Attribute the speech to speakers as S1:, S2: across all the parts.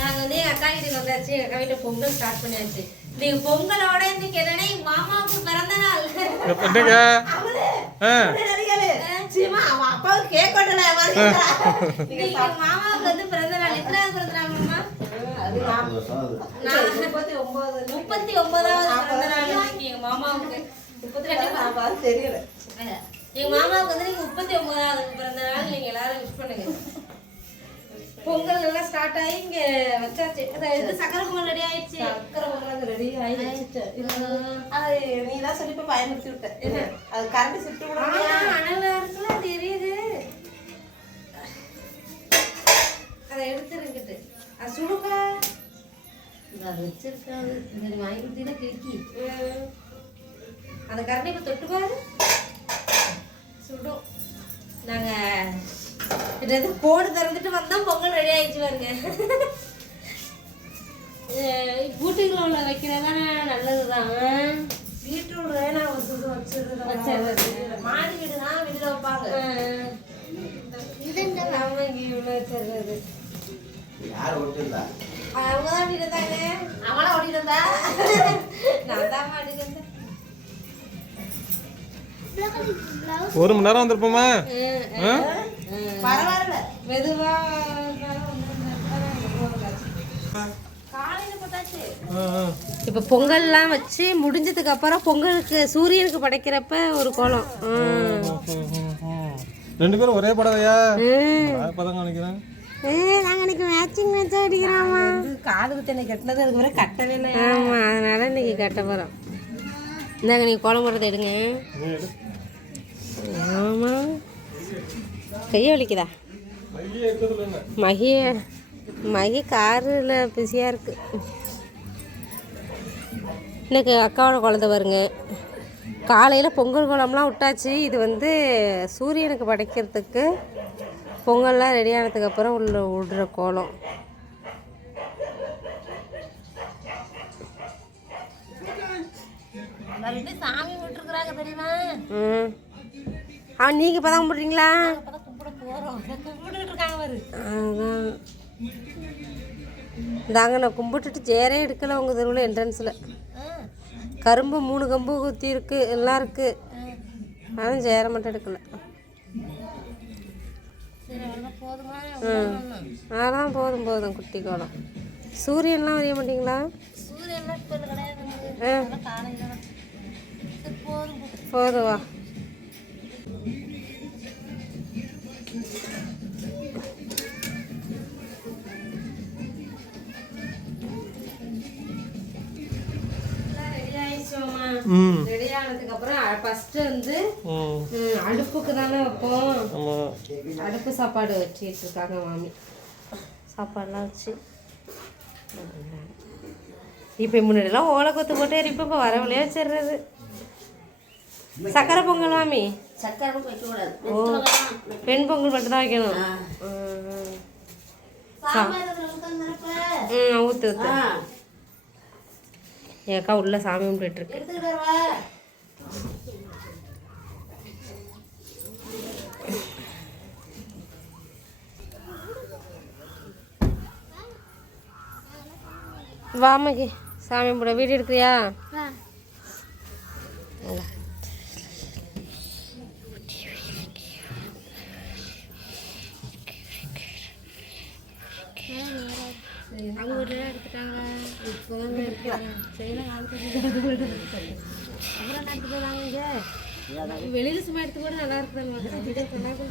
S1: நாங்க வந்து எங்க அக்கா வீட்டுக்கு வந்தாச்சு. எங்க அக்கா வீட்டுல பொங்கல் ஸ்டார்ட் பண்ணியாச்சு. நீங்க பொங்கலோட இன்னைக்கு என்னன்னா எங்க மாமாவுக்கு பிறந்த நாள்.
S2: என்னங்க?
S3: அவன் அப்பாவுக்கு கேக் கொட்டல
S1: இன்னைக்கு எங்க மாமாவுக்கு வந்து பிறந்த நாள். எத்தனாவது பிறந்த நாள் மாமா? நான்
S3: முப்பத்தி ஒன்பது
S1: முப்பத்தி ஒன்பதாவது பிறந்த நாள். இன்னைக்கு எங்க மாமாவுக்கு.
S3: முப்பத்தி தெரியல.
S1: எங்க மாமாவுக்கு வந்து நீங்க முப்பத்தி ஒன்பதாவது பிறந்த நாள். நீங்க எல்லாரும் விஷ் பண்ணுங்க. பொங்கல் எல்லாம் ஸ்டார்ட் ஆகி இங்க வச்சாச்சு. அதாவது சக்கரை பொங்கல் ரெடி ஆயிடுச்சு.
S3: சக்கரை பொங்கல் ரெடி ஆயிடுச்சு. அது நீ தான் சொல்லி போய் பயமுறுத்தி விட்ட. என்ன? அது கரண்ட் சிட்டு
S1: ஆமா, அனலா இருக்குல்ல, அது எரியுது. அதை எடுத்துருங்கிட்டு. அது சுடுக்கா. ம். அந்த கரண்டி இப்ப தொட்டு பாரு சுடும் நாங்க என்னது கோடு திறந்துட்டு வந்தா பொங்கல் ரெடி ஆயிடுச்சு பாருங்க. அஹ் வீட்டுக்குள்ள உள்ள வைக்கிறதா நல்லதுதான்.
S3: வீட்டுல வேணாம் ஒரு சுடு வச்சிருந்தோம்
S1: வச்சிடுறது.
S3: மாடி வீடு தான் வெளியில வைப்பாங்க.
S1: ஆமா, இங்க இவ்வளவு வச்சிடுறது.
S4: யார் விட்டுருந்தா
S1: அவங்கதான் அப்படி இருந்தாங்க.
S3: அவனா ஓடிட்டு இருந்தா
S1: நான் தான் மாடி இருந்தேன்.
S2: ஒரு மணி நேரம் வந்திருப்போமா?
S3: பரவாயில்ல.
S1: மெதுவா. இப்போ பொங்கல்லாம் வச்சு முடிஞ்சதுக்கு அப்புறம் பொங்கலுக்கு சூரியனுக்கு படைக்கிறப்ப ஒரு கோலம்.
S2: ரெண்டு பேரும் ஒரே படவையா?
S1: ம்.
S2: நான் இப்பதான் நினைக்கிறேன்
S1: ஏய், நாங்க இன்னைக்கு மேட்சிங் மேட்சா அடிக்கிறோமா?
S3: காது குத்தனை கட்டினது அதுக்கு பிறகு கட்டவே இல்லை
S1: ஆமா அதனால இன்னைக்கு கட்ட போறோம். இந்தாங்க நீங்க கோலம் போடுறத எடுங்க. ஆமா. கையை வலிக்குதா மகிய மகி காரில் பிஸியாக இருக்கு இன்னைக்கு அக்காவோட குழந்தை பாருங்க காலையில் பொங்கல் குழம்புலாம் விட்டாச்சு இது வந்து சூரியனுக்கு படைக்கிறதுக்கு பொங்கல்லாம் ரெடி ஆனதுக்கு அப்புறம் உள்ள விடுற கோலம்
S3: சாமி விட்டுருக்குறாங்க தெரியுமா
S1: ஆ நீங்கள் இப்போ தான் கும்பிட்றீங்களா அதான் தாங்க நான் கும்பிட்டுட்டு சேரே எடுக்கலை உங்கள் தெருவில் என்ட்ரன்ஸில் கரும்பு மூணு கம்பு குத்தி இருக்கு எல்லாம் இருக்கு. ஆனால் சேர மட்டும் எடுக்கல.
S3: அவ்வளோதான் போதுமா?
S1: போதும் போதும் குட்டி கோலம். சூரியன்லாம் வரைய மாட்டீங்களா?
S3: சூரியன்லாம் இப்போ
S1: ஆனதுக்கு அப்புறம் ஃபர்ஸ்ட் வந்து அடுப்புக்கு தானே வைப்போம். அடுப்பு சாப்பாடு வச்சிட்டு இருக்காங்க மாமி. சாப்பாடுலாம் வச்சு. இப்போ முன்னாடிலாம் ஓலை கொத்து போட்டு எரிப்போம் இப்போ வரவழையே வச்சிடுறது. சக்கரை பொங்கல் மாமி?
S3: சக்கரை
S1: ஓ பெண் பொங்கல் மட்டும் தான் வைக்கணும். ஊற்று ஊற்று என் அக்கா உள்ள சாமி கும்பிட்டு இருக்கு.
S3: எடுத்துக்கிட்டு வரவா.
S1: வாமகி சாமி கும்பிட. வீடு எடுக்கிறியா. அவங்க எடுத்துட்டாங்க. இப்போதான் எடுக்கிறாங்க அப்புறம் வெளியில சும்மா எடுத்து கூட நல்லா
S3: இருக்குது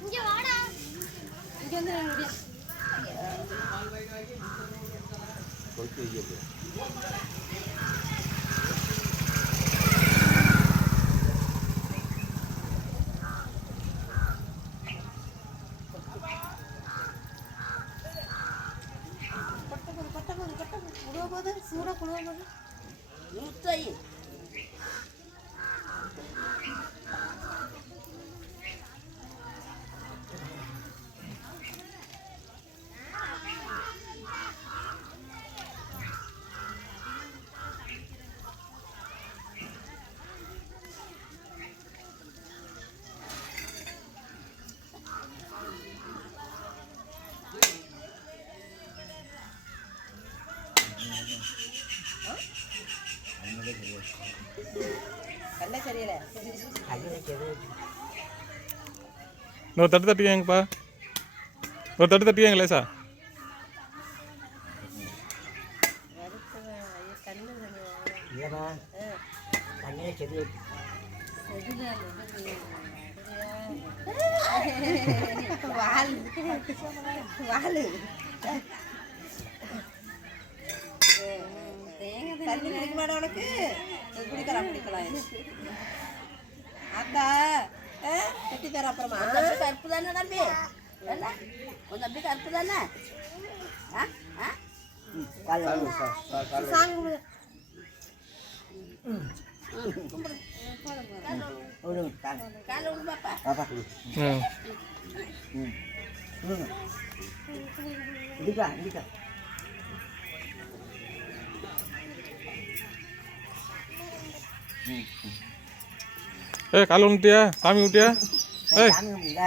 S3: இங்கே வாடா. இங்கே வந்து முடியும்
S2: இன்னொரு தட்டு தட்டிக்கங்கப்பா. ஒரு தட்டு தட்டிக்கங்க லேசா.
S5: இல்லைம்மா. கண்ணில்
S1: தண்ணி குடிக்க உனக்கு? குடிக்கலாம் குடிக்கலாம் அக்கா கட்டி தர அப்புறமா.
S6: கருப்பு தானே தம்பி? உன் தம்பி கருப்பு தானே பாப்பா.
S5: பாப்பா
S2: ஆ
S5: இடிக்கா இடிக்கா
S2: ஏ காலை விட்டியா சாமி விட்டியா ஏய்
S5: சாமி கும்பிட்டா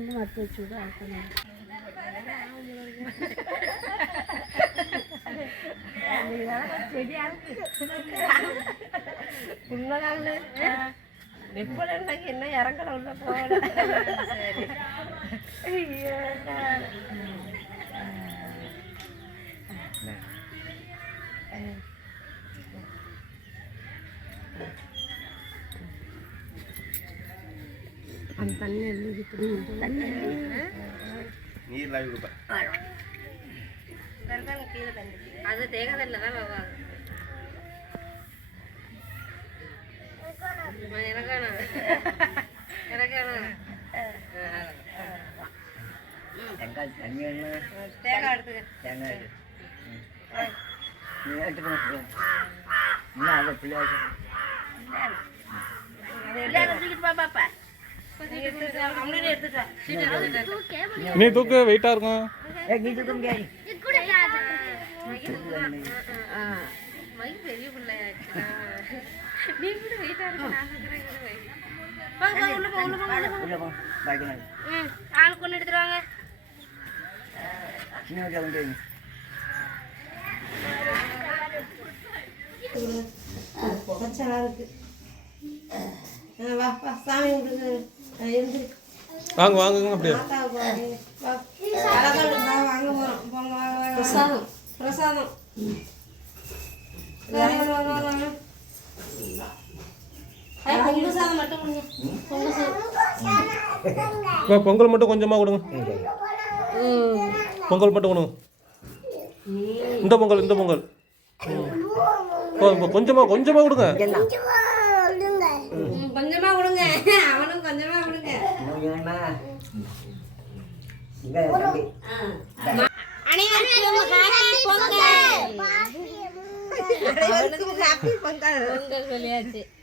S3: ഒന്ന്
S6: നട്ട്
S1: വെച്ചുകൂടെ ആൾക്കാരുണ്ട് ഉള്ളതാണ് ഇപ്പോഴുണ്ടെങ്കിൽ എന്നെ ഇറങ്ങണം ഉള്ള പോലെ. Yeah. தண்ணி எழுதி
S5: நீர்லாம் கொடுப்பேன்
S1: கீழே தண்ணி
S3: அது தேங்காய் தண்ணியில் தான் வைப்பாங்க இறக்கணும் இறக்கணும்
S5: தேங்காய் தண்ணி
S1: தேங்காய் எடுத்துக்க.
S5: அதை
S6: தூக்கிட்டு பாப்பா.
S2: நீ தூக்கு வெயிட்டாக இருக்கும்.
S5: வீட்டில் கொண்டு வைங்க
S1: புகைச்சலா இருக்கு வா வா சாமி
S2: வாங்க அப்படியே.
S1: வாங்க. வாங்க பிரசாதம். பொங்கல் சாதம் மட்டும் பொங்கல் சாதம்.
S2: இப்போ பொங்கல் மட்டும் கொஞ்சமாக கொடுங்க. பொங்கல் மட்டும் கொடுங்க. இந்த பொங்கல் இந்த பொங்கல். ம். கொ- கொ- கொஞ்சமா கொஞ்சமா கொடுங்க.
S1: ம், கொஞ்சமா கொடுங்க. அவனும் கொஞ்சமா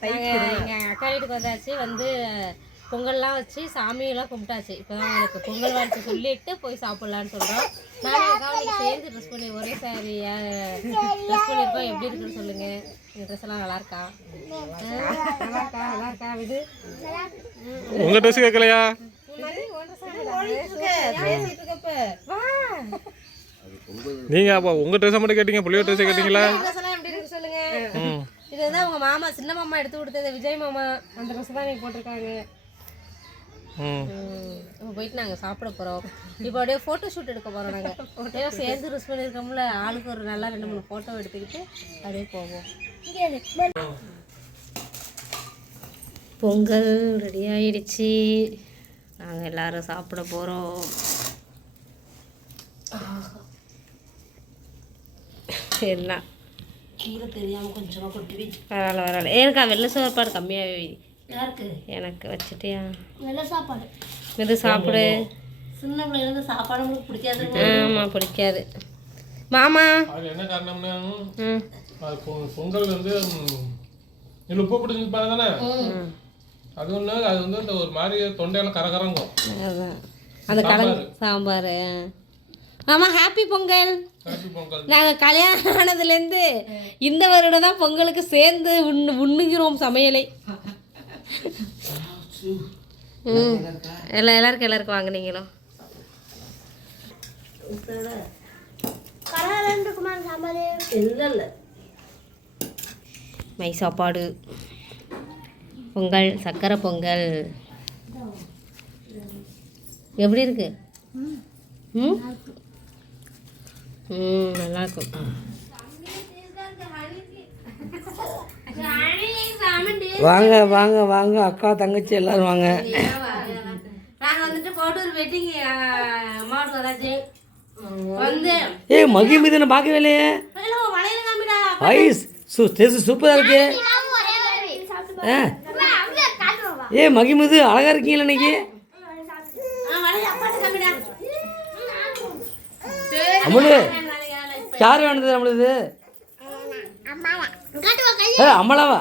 S1: வீட்டுக்கு வந்தாச்சு. வந்து பொங்கல்லாம் வச்சு சாமியெல்லாம் கும்பிட்டாச்சு. இப்போ தான் உங்களுக்கு பொங்கல் வாழ்த்து சொல்லிட்டு போய் சாப்பிட்லான்னு சொல்கிறோம் அக்கா இன்னைக்கு சேர்ந்து ட்ரெஸ் பண்ணி ஒரே சாரி ட்ரெஸ் பண்ணியிருக்கோம். எப்படி இருக்குன்னு சொல்லுங்கள் எங்கள் ட்ரெஸ் எல்லாம் நல்லா இருக்கா? ஆ, நல்லா இருக்கா? நல்லா இருக்கா? இது
S2: உங்க ட்ரெஸ் கேட்கலையா நீங்க அப்போ உங்க ட்ரெஸ்ஸை மட்டும் கேட்டீங்க புள்ளிய கேட்டீங்களா?
S1: ட்ரெஸ் இருக்கு சொல்லுங்க இதுதான் உங்க மாமா சின்ன மாமா எடுத்து கொடுத்தது. விஜய் மாமா அந்த ட்ரெஸ் தான் நீங்க போட்டிருக்காங்க. போயிட்டு நாங்கள் சாப்பிட போகிறோம் இப்போ அப்படியே ஃபோட்டோ ஷூட் எடுக்க போகிறோம் நாங்கள் சேர்ந்து ரிஸ் பண்ணியிருக்கோம்ல ஆளுக்கு ஒரு நல்லா ரெண்டு மூணு ஃபோட்டோ எடுத்துக்கிட்டு அப்படியே போவோம். பொங்கல் ரெடி ஆயிடுச்சு. நாங்கள் எல்லாரும் சாப்பிட போகிறோம் என்ன?
S7: கீழே தெரியாம கொஞ்சமா கொட்டி வை
S1: பரவாயில்ல பரவாயில்ல. எனக்கா வெள்ளை சோறுபாடு கம்மியாகவே எனக்கு வச்சுட்டியா?
S7: வெள்ளை சாப்பாடு.
S1: மெது சாப்பிடு.
S7: சின்ன சாப்பாடு உங்களுக்கு பிடிக்காது
S1: ஆமாம் பிடிக்காது. மாமா.
S2: அது என்ன காரணம்னா அது பொங்கல் வந்து உப்பு பிடிச்சிருப்பாங்க தானே அது ஒன்று அது வந்து இந்த ஒரு மாதிரி தொண்டையெல்லாம் கரகரங்கும்.
S1: அதான். அந்த கலந்து சாம்பார். மாமா ஹாப்பி பொங்கல். நாங்கள் கல்யாணம் ஆனதுலேருந்து இந்த வருடம் தான் பொங்கலுக்கு சேர்ந்து உண்ணு உண்ணுகிறோம் சமையலை. ம். எல்லா எல்லாருக்கும் எல்லாருக்கும் வாங்குனீங்களோ?
S7: இல்ல இல்ல.
S1: மை சாப்பாடு. பொங்கல் சக்கரை பொங்கல். எப்படி இருக்கு? ம்? ம் நல்லா இருக்கும்.
S3: வாங்க வாங்க வாங்க. அக்கா தங்கச்சி எல்லாரும் வாங்க.
S1: வந்தாச்சு வந்து.
S3: ஏய் மகிமிதனை பார்க்கவே இல்லையே? ஐஸ் சு டேஸ்ட் சூப்பராக இருக்கு. ஆ. ஏய் மகிமுது அழகா இருக்கீங்களா இன்னைக்கு? அம்மளு யார் வேணுது நம்மளுது ஏ அம்மளாவா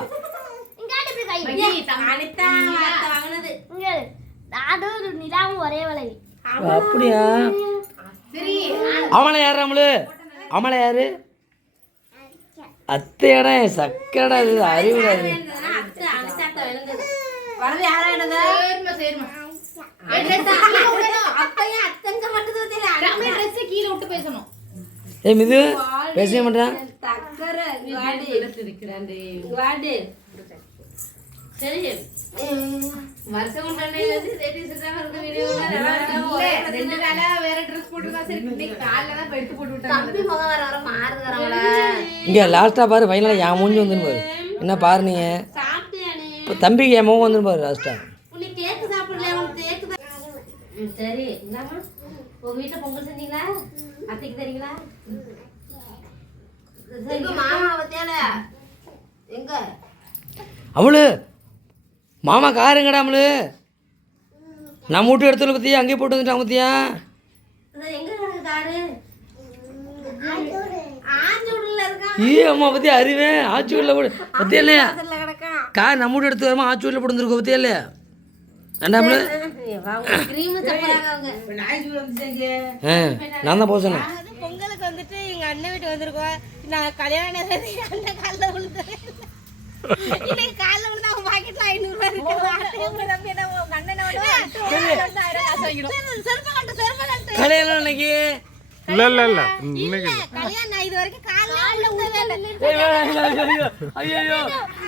S3: அப்படியா? அவளை யார் அம்மளு அவளை யாரு? அத்தையடா சக்கடா இது அறிவுடா
S1: வரது யாரா என்னது? விட்டு பேசணும்.
S3: ஏ மிது பேசவே மாட்டேன்
S1: தக்கரை வாடி. வாடி. சரி.
S3: இங்கே லாஸ்ட்டாக பாரு ஃபைனலாக என் மூஞ்சி வந்துன்னு பாரு. என்ன பாரு
S1: சாப்பிட்டியானே
S3: இப்போ தம்பிக்கு என் முகம் வந்துன்னு பாரு
S1: ம், சரி. உங்க வீட்டுல பொங்கல் செஞ்சீங்களா? அத்தைக்கு தரீங்களா? எங்க மாமா பத்தியால எங்க?
S3: அவளு மாமா காருங்கடா அவளு நம்ம வீட்டு இடத்துல பற்றியா அங்கேயே போட்டு வந்துட்டான்
S1: காரு? இருக்கா
S3: ஏ அம்மா பற்றியா அறிவே ஆச்சூரில் போடு பற்றியா இல்லையா? கார் நம்ம வீட்டு எடுத்து வரமா ஆச்சூரில் போட்டு வந்துருக்கோம் பற்றியா இல்லையா நான் தான் போக சொன்னேன்
S1: பொங்கலுக்கு வந்துட்டு எங்க அண்ணன் வீட்டு வந்திருக்கோம் நான் கல்யாணம் அண்ணன் காலில் விழுந்தது இன்னைக்கு காலில் விழுந்து அவங்க பாக்கெட்ல ஐநூறுரூவா இருக்கு
S3: கல்யாணம் இன்னைக்கு
S2: இல்லை இல்லை இல்லை. இன்னைக்கு இல்லை.
S1: கல்யாணம் இது வரைக்கும் காலில் விழுந்ததே இல்லை
S3: ஐயோ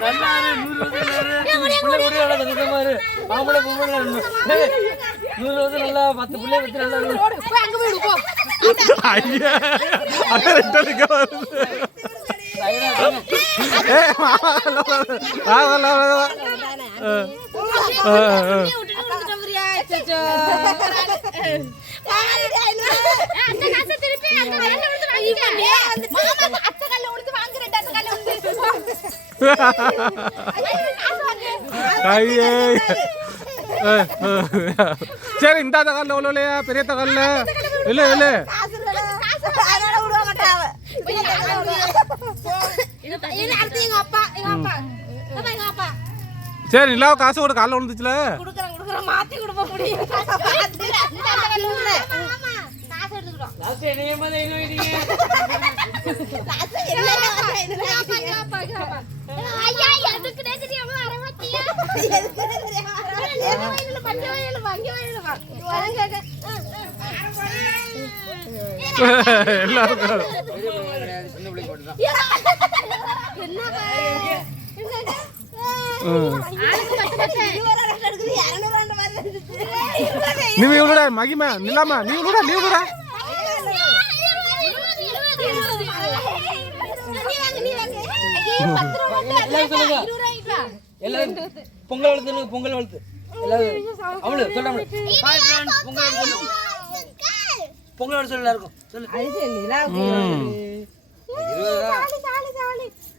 S3: நல்லா இரு, நூறு வருஷம் நல்லா இரு. புள்ள குடி நல்லா தங்கமா இரு. ஆம்பளை பொம்பளை இரு. ஏய், நூறு வருஷம் நல்லா பத்து பிள்ளை பத்தி நல்லா இரு.
S2: ஐயா அது ரெட்டடிக்க வருது. ஏ மாமா வா, வா, வா, ஐயே. சரி இந்த தகவல் எவ்வளோ இல்லையா? பெரிய தகவல் இல்லை இல்லை. சரி நிலாவை காசு கூட காலைல விழுந்துச்சுல.
S7: குடுக்குறேன் மாத்தி கொடுப்ப முடியும்
S6: இந்த
S2: நிலாமா நீ இவ்வளோடா நீ இவ்வளோடா
S3: எல்லாரும் சொல்லுங்க எல்லாரும் பொங்கல் சொல்லுங்க, பொங்கல் எல்லாரும் அவளு சொல்ல பொங்கல் பொங்கல் வாழ்த்து சொல்லு எல்லாருக்கும் சொல்லு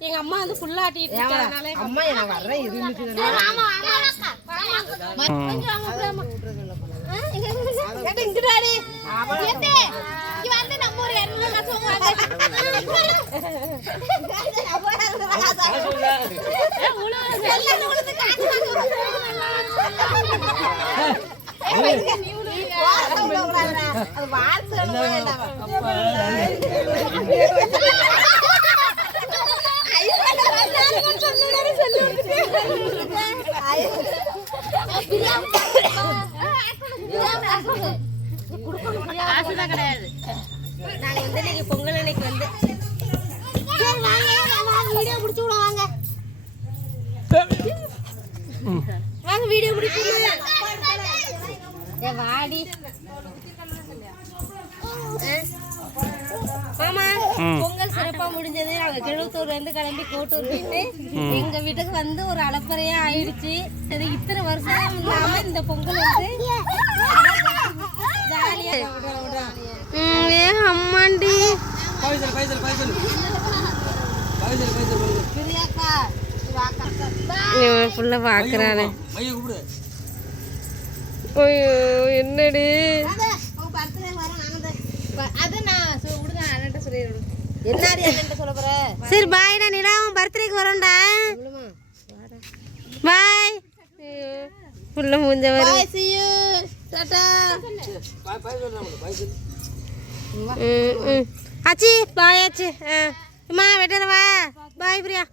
S1: எங்க அம்மா வந்து ஃபுல்லா ஆட்டிட்டு
S7: அம்மா நான் வர்றேன் இருந்துச்சு
S6: இங்கிட்டாடி
S1: கிடையாது. வந்து இன்னைக்கு பொங்கல் அன்னைக்கு வந்து.
S6: வீடியோ பிடிச்சி விட வாங்க
S1: வாங்க வீடியோ பிடிச்சிருங்க ஏ வாடி. சிறப்பா முடிஞ்சது. அவங்க கிழத்தூர்ல இருந்து கிளம்பி கோட்டூர் போயிட்டு எங்க வீட்டுக்கு வந்து ஒரு அலப்பறையா ஆயிடுச்சு. சரி இத்தனை வருஷம் இல்லாம இந்த பொங்கல் வந்து ஜாலியா அம்மாண்டி.
S3: பாய் சொல்லு பாய் சொல்லு பாய் சொல்லு பாய் சொல்லு பாய் சொல்லு
S1: ஃபுல்லா பாக்குறானே.
S3: மைய கூப்பிடு
S1: ஐயோ என்னடி?
S6: அது நான் விடுங்க அண்ணன்ட்ட சொல்லிடுறேன்
S1: சரி பாய்டா நிலா உன் பர்த்டேக்கு வரோம்டா. பாய் புள்ள மூஞ்ச வரும். ஆச்சி பாய் ஆச்சி. அம்மா வெட்டல வா பாய் பிரியா.